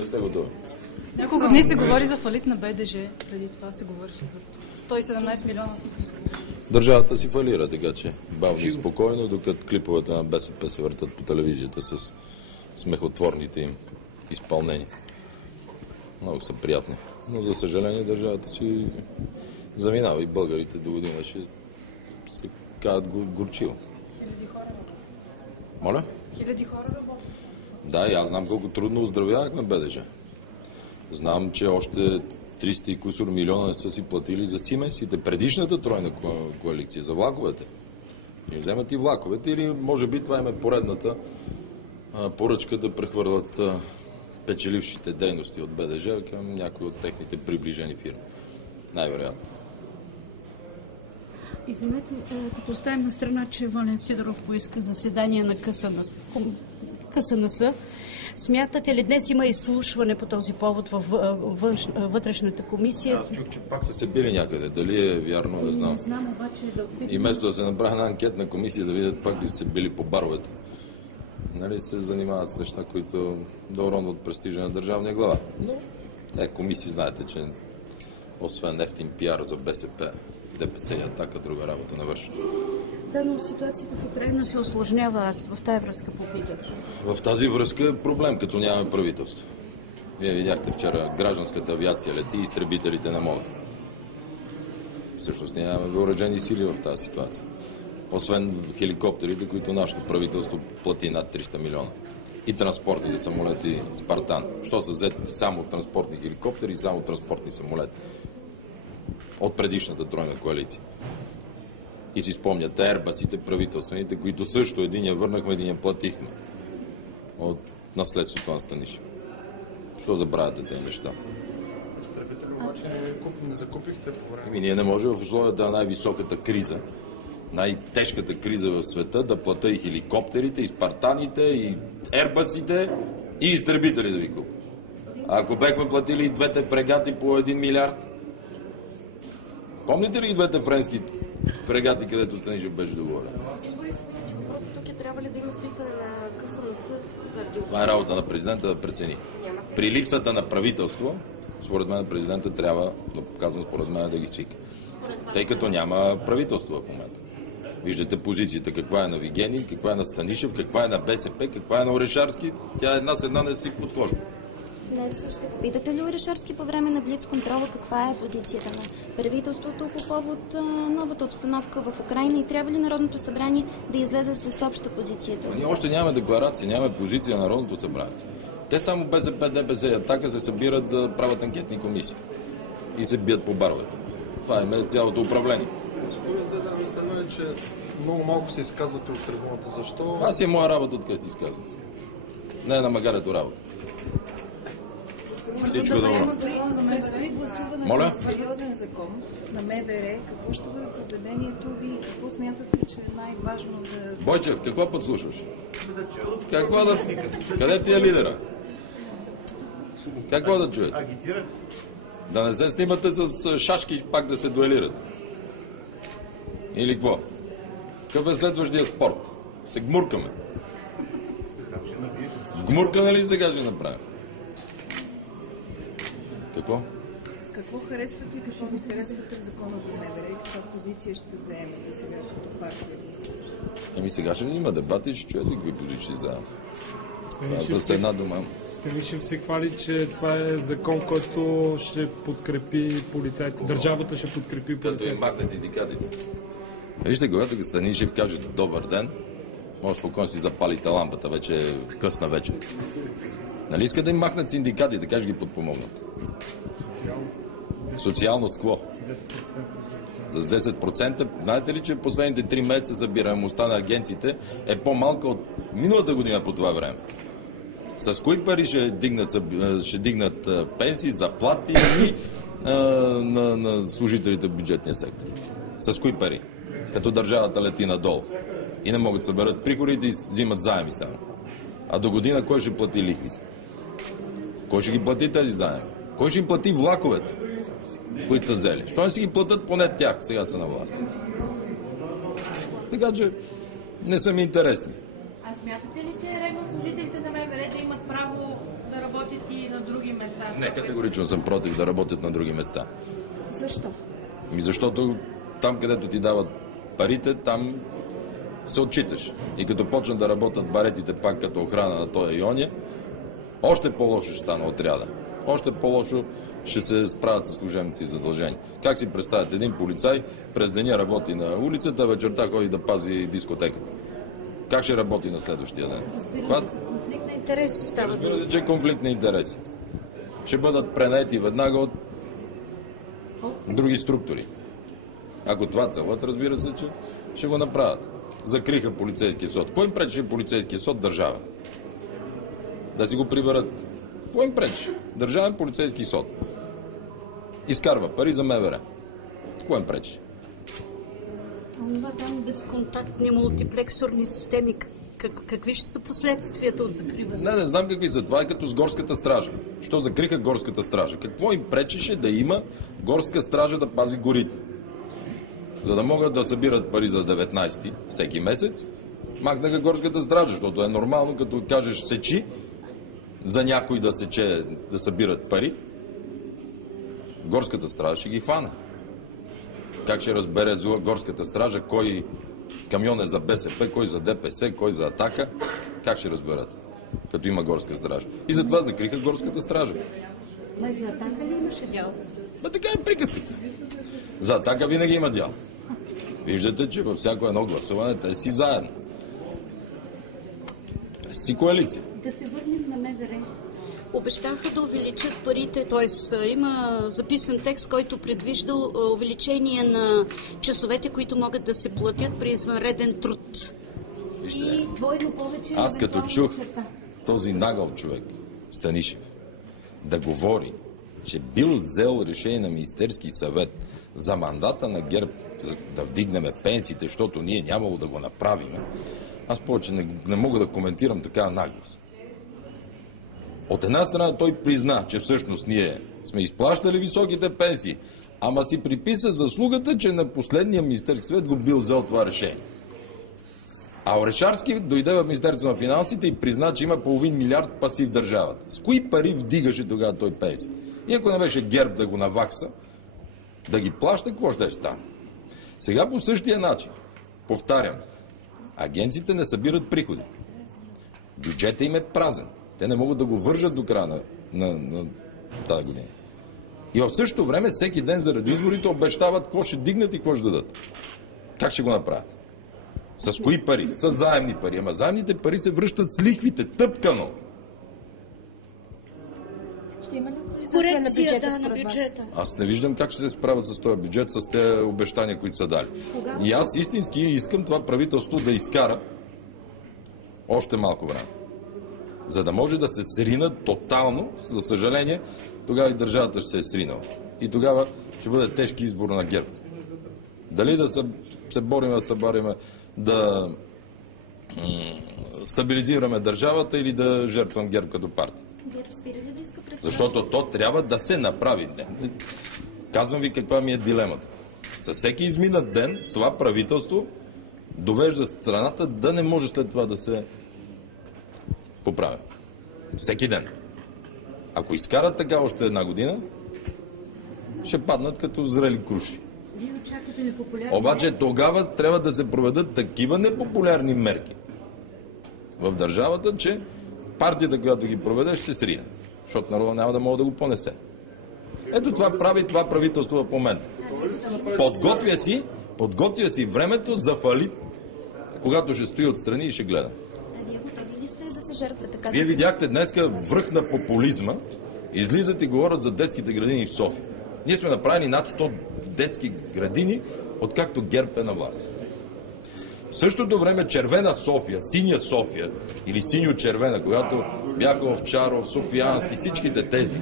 Не сте готови. Няколко дни се говори за фалит на БДЖ. Преди това се говореше за 117 милиона. Държавата си фалира, така че бавно и спокойно, докато клиповете на БСП се въртат по телевизията с смехотворните им изпълнения. Много са приятни. Но за съжаление държавата си заминава и българите до година ще се кадат горчиво. Хиляди хора. Моля? Хиляди хора работят. Да, и аз знам колко трудно оздравявахме БДЖ. Знам, че още 300 и кусор милиона не са си платили за Сименсите, предишната тройна коалиция, за влаковете. И вземат и влаковете, или може би това им е поредната поръчка да прехвърлят печелившите дейности от БДЖ към някои от техните приближени фирми. Най-вероятно. Извинете, като оставим на страна, че Волен Сидеров поиска заседание на КСНС, смятате ли, днес има изслушване по този повод в вътрешната комисия? Аз чух, че пак са се били някъде. Дали е вярно, не знам. Не знам, обаче да опитам. И вместо да се направи една анкетна комисия, да видят пак ли се били по баровете. Нали се занимават с неща, които да уронват престижа на държавния глава. Но те комисии, знаете, че освен нефтин пиар за БСП, ДПС и Атака, друга работа не върши. Да, но ситуацията в Украина се осложнява. Аз в тази връзка попитах. В тази връзка е проблем, като нямаме правителство. Вие видяхте вчера, гражданската авиация лети, изтребителите не могат. Всъщност нямаме въоръжени сили в тази ситуация. Освен хеликоптерите, които нашето правителство плати над 300 милиона. И транспортните самолети Спартан. Що са взети само транспортни хеликоптери и само транспортни самолети? От предишната тройна коалиция. И си спомняте Airbus-ите правителствените, които също единия върнахме, единия платихме. От наследството на Станишев. Що забравяте тези неща? Изтребители обаче не закупихте по време. Ние не можем в условията на най-високата криза, най-тежката криза в света, да плата и хеликоптерите, и спартаните, и Airbus-ите, и изтребители да ви купим. А ако бехме платили и двете фрегати по 1 милиард, помните ли и двете френски фрегати, където Станишев беше договорен? Въпросът тук е трябва ли да има свикване на КСНС заради... Това е работа на президента да прецени. При липсата на правителство, според мен президента трябва, да казвам според мен, да ги свика. Тъй като няма правителство в момента. Виждате позицията, каква е на Вигенин, каква е на Станишев, каква е на БСП, каква е на Орешарски. Тя една с една не си подхожда. Днес ще попитате ли Орешарски по време на блицконтрола каква е позицията на правителството по повод новата обстановка в Украйна и трябва ли Народното събрание да излезе с обща позиция? Ние още нямаме декларация, нямаме позиция на Народното събрание. Те само БСП, ДПС и Атака се събират да правят анкетни комисии и се бият по баровете. Това е цялото управление. Според изследване, че много малко се изказвате от трибуната. Защо? Това си е моя работа, откъде си изказвам. Не е на магарето работа. Всичко добро. Предстои гласуване на сериозен закон на МВР. Какво ще бъде поведението ви? Какво смятате, че е най-важно да... Бойчев, какво подслушваш? Какво да... Къде ти е лидера? Какво да чуете? Да не се снимате с шашки пак да се дуелират. Или какво? Какъв е следващия спорт? Се гмуркаме. Гмуркане ли сега ще направим? Какво? Какво харесвате и какво не харесвате в закона за МВР и каква позиция ще заемете сега като партия? Еми сега ще има дебати и ще чуете какви позиции заедно. С една дума. Станишев се хвали, че това е закон, който ще подкрепи полицайите. Държавата ще подкрепи полицайите. Като им махне синдикатите. Вижте, когато Станишев каже добър ден, може спокойно си запалите лампата, вече е късна вечер. Нали иска да им махнат синдикатите, как ще ги подпомогнат? Социално с какво? С 10%. Знаете ли, че последните 3 месеца събираемостта на агенциите е по-малка от миналата година по това време? С кои пари ще дигнат пенсии, заплати на служителите в бюджетния сектор? С кои пари? Като държавата лети надолу. И не могат да съберат приходите и взимат заеми само. А до година кой ще плати лихвите? Кой ще ги плати тези заеми? Кой ще им плати влаковете, които са взели? Що не си ги платят поне тях, сега са на власт? Така че не са ми интересни. А смятате ли, че е редно служителите на МВР да имат право да работят и на на други места. Не, категорично съм против да работят на други места. Защо? Защото там, където ти дават парите, там се отчиташ. И като почнат да работят баретите пак като охрана на този и оня, още по-лошо ще стане отряда. Още по-лошо ще се справят с служебните задължения. Как си представят, един полицай през деня работи на улицата, вечерта ходи да пази дискотеката. Как ще работи на следващия ден? Конфликт на интереси става. Разбира се, че е конфликт на интереси. Ще бъдат пренаети веднага от други структури. Ако това целът, разбира се, че ще го направят. Закриха полицейския съд. Кой им пречи полицейския съд? Държава. Да си го приберат. Кой им пречи? Държавен полицейски съд. Изкарва пари за МВР. Кой им пречи? Това там безконтактни мултиплексорни системи, какви ще са последствията от закриване? Не знам какви са. Това е като с горската стража. Що закриха горската стража? Какво им пречеше да има горска стража да пази горите? За да могат да събират пари за 19-ти всеки месец, махнаха горската стража, защото е нормално, като кажеш сечи, за някой да сече, да събират пари, горската стража ще ги хване. Как ще разбере горската стража кой камион е за БСП, кой за ДПС, кой за Атака? Как ще разберат, като има горска стража? И затова закриха горската стража. Май за Атака ли имаше дял? Така е приказката. За Атака винаги има дял. Виждате, че във всяко едно гласуване те си заедно. Те си коалиция. Да се върнем на МВР. Обещаха да увеличат парите, т.е. има записан текст, който предвижда увеличение на часовете, които могат да се платят при извънреден труд. Вижте, и двойно повече... аз като чух този нагъл човек, Станишев, да говори, че бил взел решение на Министерски съвет за мандата на ГЕРБ да вдигнем пенсиите, защото ние нямало да го направим, аз повече не мога да коментирам такава наглост. От една страна той призна, че всъщност ние сме изплащали високите пенсии, ама си приписа заслугата, че на последния Министерски съвет го бил взел това решение. А Орешарски дойде в Министерството на финансите и призна, че има половин милиард пасив в държавата. С кои пари вдигаше тогава той пенсии? И ако не беше ГЕРБ да го навакса, да ги плаща, какво ще стане? Сега по същия начин, повтарям, агенциите не събират приходи. Бюджетът им е празен. Те не могат да го вържат до края на тази година. И в същото време, всеки ден заради изборите обещават какво ще дигнат и какво ще дадат. Как ще го направят? С кои пари? С заемни пари. Ама заемните пари се връщат с лихвите. Тъпкано. Ще има ли актуализация на бюджета според вас? Аз не виждам как ще се справят с този бюджет, с тези обещания, които са дали. И аз истински искам това правителство да изкара още малко време. За да може да се сринат тотално, за съжаление, тогава и държавата ще се е сринала. И тогава ще бъде тежки избор на ГЕРБ. Дали да се бориме, да събориме, да стабилизираме държавата или да жертвам ГЕРБ като партия. ГЕРБ спира ли да иска председател? Защото то трябва да се направи. Казвам ви каква ми е дилемата. Със всеки изминат ден това правителство довежда страната да не може след това да се поправя. Всеки ден. Ако изкарат така още една година, ще паднат като зрели круши. Вие очаквате непопулярни... Обаче тогава трябва да се проведат такива непопулярни мерки в държавата, че партията, която ги проведе, ще се срине. Защото народа няма да може да го понесе. Ето това прави това правителство в момента. Подготвя си времето за фалит, когато ще стои отстрани и ще гледа. Вие готови ли сте да се жертвате така? Вие видяхте днеска връх на популизма. Излизат и говорят за детските градини в София. Ние сме направили над 100 детски градини, откакто ГЕРБ е на власт. В същото време червена София, синя София или синьо-червена, когато бяха Овчаров, Софиянски, всичките тези,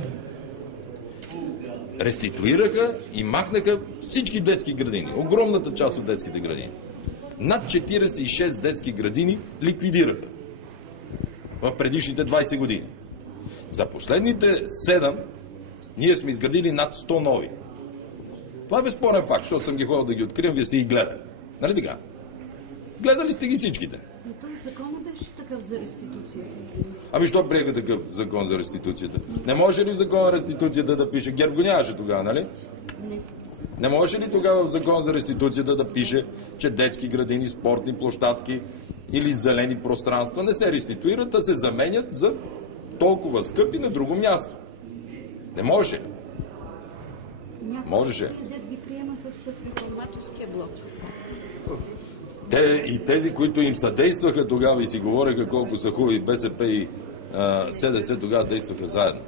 реституираха и махнаха всички детски градини. Огромната част от детските градини. Над 46 детски градини ликвидираха в предишните 20 години. За последните 7 ние сме изградили над 100 нови. Това е безспорен факт, защото съм ги ходил да ги открием, вие сте ги гледали. Нали така? Гледали сте ги всичките. Но този закон не беше такъв за реституцията. Ами що приеха такъв закон за реституцията? Не може ли в закон за реституцията да пише? ГЕРБ го нямаше тогава, нали? Не. Не може ли тогава в закон за реституцията да пише, че детски градини, спортни площадки или зелени пространства не се реституират, а се заменят за толкова скъпи на друго място? Не може. Можеше. Дед ги приемаха в реформаторския блок. И тези, които им съдействаха тогава и си говореха колко са хубави, БСП и СДС тогава действаха заедно.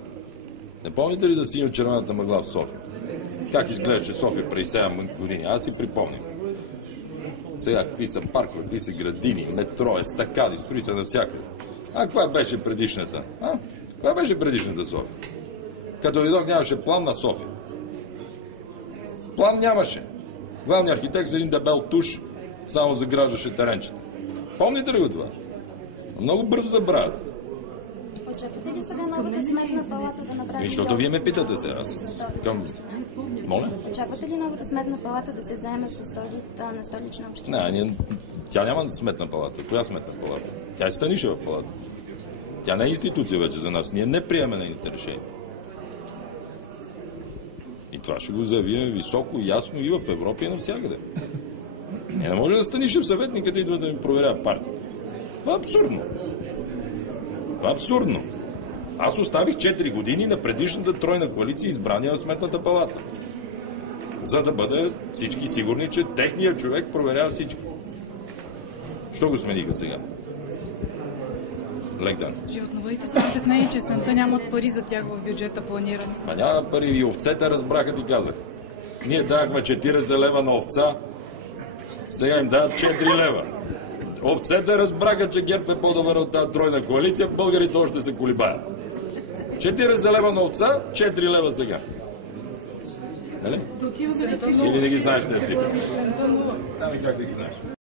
Не помните ли за синьо-червената мъгла в София? Как изглеждаше София преди 7 години? Аз си припомням. Сега, какви са паркове, какви са градини, метро, естакади, строи се навсякъде. А каква беше предишната? Каква беше предишната София? Като дойдох нямаше план на София. План нямаше. Главният архитект с един дебел туш само заграждаше теренчета. Помните ли го това? Много бързо забравят. Очаквате ли сега новата сметна палата да направи... Защото вие ме питате сега. Аз към... Моля? Очаквате ли новата сметна палата да се заеме с одит на Столична община? Не, тя няма сметна палата. Коя сметна палата? Тя е Станишева палата. Тя не е институция вече за нас. Ние не приемаме нейните решения. И това ще го заявим високо, ясно и в Европа и навсякъде. Не може да Станишев съветникът идва да ми проверява партията. Това е абсурдно. Това е абсурдно. Аз оставих 4 години на предишната тройна коалиция, избрания в Сметната палата. За да бъдат всички сигурни, че техният човек проверява всички. Що го смениха сега? Легдан. Животновъдите са притеснени, че есента нямат пари за тях в бюджета планирани. Няма пари. И овцете разбраха, ти казах. Ние давахме 40 лева на овца, сега им дават 4 лева. Овцете разбраха, че ГЕРБ е по-добър от тази тройна коалиция, българите още се колебаят. 40 лева на овца, 4 лева сега. Нали? Или не ги знаеш тези цифри? Ами как да ги знаеш?